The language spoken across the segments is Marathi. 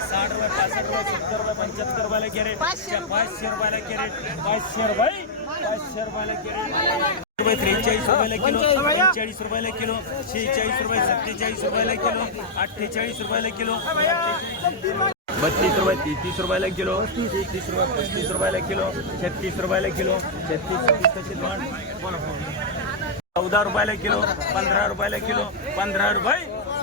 रुपये साठ रुपये पासष्ट रुपये सत्तर रुपये रुपये पाचशे रुपये त्रेचाळीस रुपयाला किलो पंचेचाळीस रुपयाला किलो शेहेचाळीस रुपये सत्तेचाळीस रुपयाला किलो अठ्ठेचाळीस रुपयाला किलो बत्तीस रुपये रुपयाला किलो तीस रुपये पस्तीस रुपयाला किलो छत्तीस रुपयाला किलो छत्तीस चौदा रुपयाला किलो पंधरा रुपयाला किलो पंधरा रुपये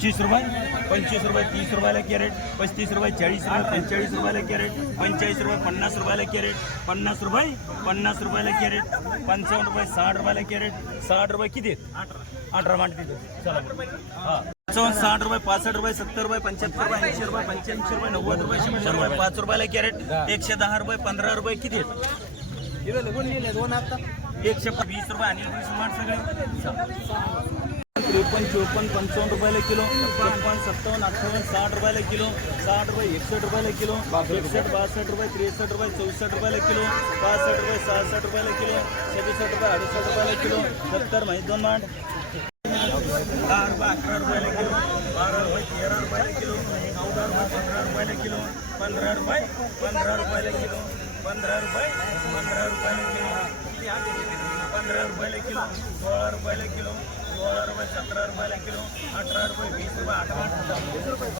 पंचवीस रुपये पंचवीस रुपये तीस रुपयाला कॅरेट पस्तीस रुपये चाळीस रुपये पंचेचाळीस रुपयाला कॅरेट पंचेचाळीस रुपये पन्नास रुपयाला कॅरेट पन्नास रुपये पन्नास रुपयाला कॅरेट पंचावन्न रुपये साठ रुपयाला कॅरेट साठ रुपये किती अठरा मांड पंचावन्न साठ रुपये पासष्ट रुपये सत्तर रुपये पंच्याहत्तर रुपये ऐंशी रुपये पंच्याऐंशी रुपये नव्वद रुपये शंभर रुपये पाच रुपयाला कॅरेट एकशे दहा रुपये पंधरा रुपये किती एकशे वीस रुपये आणि सगळे त्रेपन्न चौपन्न पंचावन्न रुपयाला किलो छप्पन्न सत्तावन्न अठ्ठावन्न साठ रुपयाला किलो साठ रुपये एकसष्ट रुपयाला किलो एकसष्ट बासष्ट रुपये त्रेसष्ट रुपये चौसष्ट रुपयाला किलो पासष्ट रुपये सहासष्ट रुपयाला किलो सदुसष्ट रुपये अडुसष्ट रुपयाला किलो सत्तर माहीत दोन माठ दहा रुपये अकरा रुपयाला किलो बारा रुपये तेरा रुपयाला किलो चौदा रुपये पंधरा रुपयाला किलो पंधरा रुपये पंधरा रुपयाला किलो पंधरा रुपये पंधरा रुपयाला किलो पंधरा रुपयाला किलो सोळा रुपयाला किलो सत्रह रुपये किलो अठारह रुपये बीस रुपये अठारह रुपये